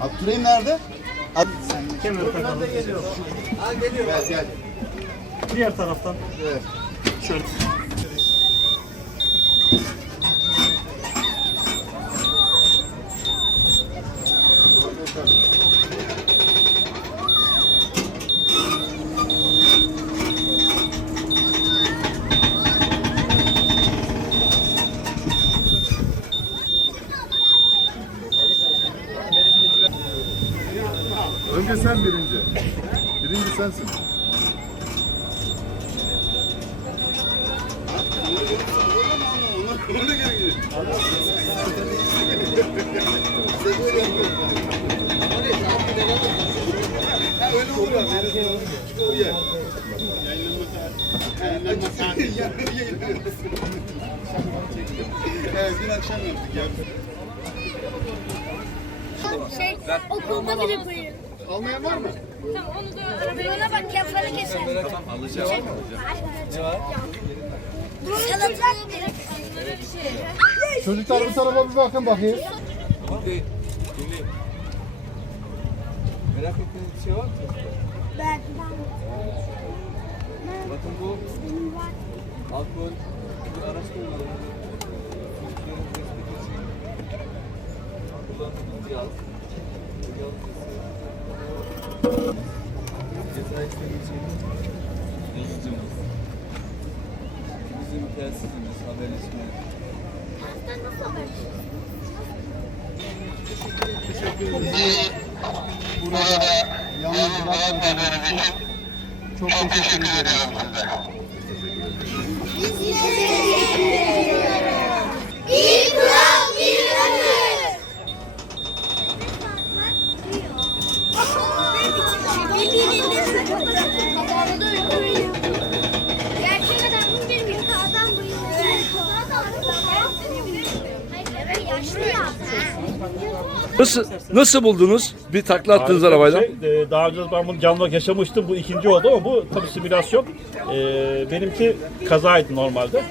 Abdurrahim nerede? Ab Kemer takalım. Ha geliyor. gel gel. Diğer taraftan. Evet. Şöyle. Önce sen birinci. Birinci sensin. Öyle olur abi. Çıkıyor yer. Evet, dün akşam yaptık ya. Şey, okulda bile koyuyor. Almayan var mı? Tamam onu da arabaya bak lafları keser. Tamam alacağım. Ne var? Çalacak Çocuklar bu tarafa bir bakın bakayım. Şimdi şimdi merak ettiğiniz bir şey var mı? Ben, Bakın bu alkol bir araç kullanımı. Çocukların tespit için kullandığımız cihaz. Bu cihaz Ceza işlemi için yazıcımız. Bizim telsizimiz, haberleşme. Burada yalnız bırakmadığınız için çok teşekkür ederim. İkram Nasıl nasıl buldunuz? Bir takla attınız Harika bir arabayla. şey. Ee, Daha önce ben bunu canlı olarak yaşamıştım. Bu ikinci oldu ama bu tabii simülasyon. Ee, benimki kazaydı normalde.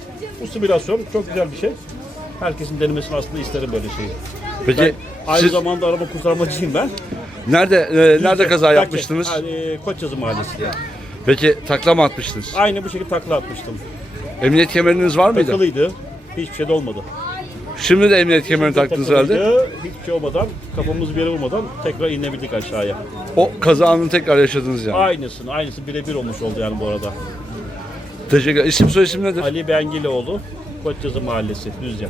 Bu simülasyon çok güzel bir şey. Herkesin denemesini aslında isterim böyle şeyi. Peki Ben aynı siz zamanda araba kurtarmacıyım ben. nerede e, nerede kaza Belki, yapmıştınız? Yani, e, Koçyazı Mahallesi'nde. Peki takla mı atmıştınız? Aynı bu şekilde takla atmıştım. Emniyet kemeriniz var mıydı? Takılıydı. Hiçbir şey de olmadı. Şimdi de emniyet kemerini taktınız herhalde. Takılıydı. Hiçbir şey olmadan, kafamızı bir yere vurmadan tekrar inebildik aşağıya. O kazanın tekrar yaşadınız yani. Aynısını, aynısı birebir olmuş oldu yani bu arada. Teşekkür İsim soy isim nedir? Ali Bengiloğlu, Koçyazı Mahallesi, Düzce.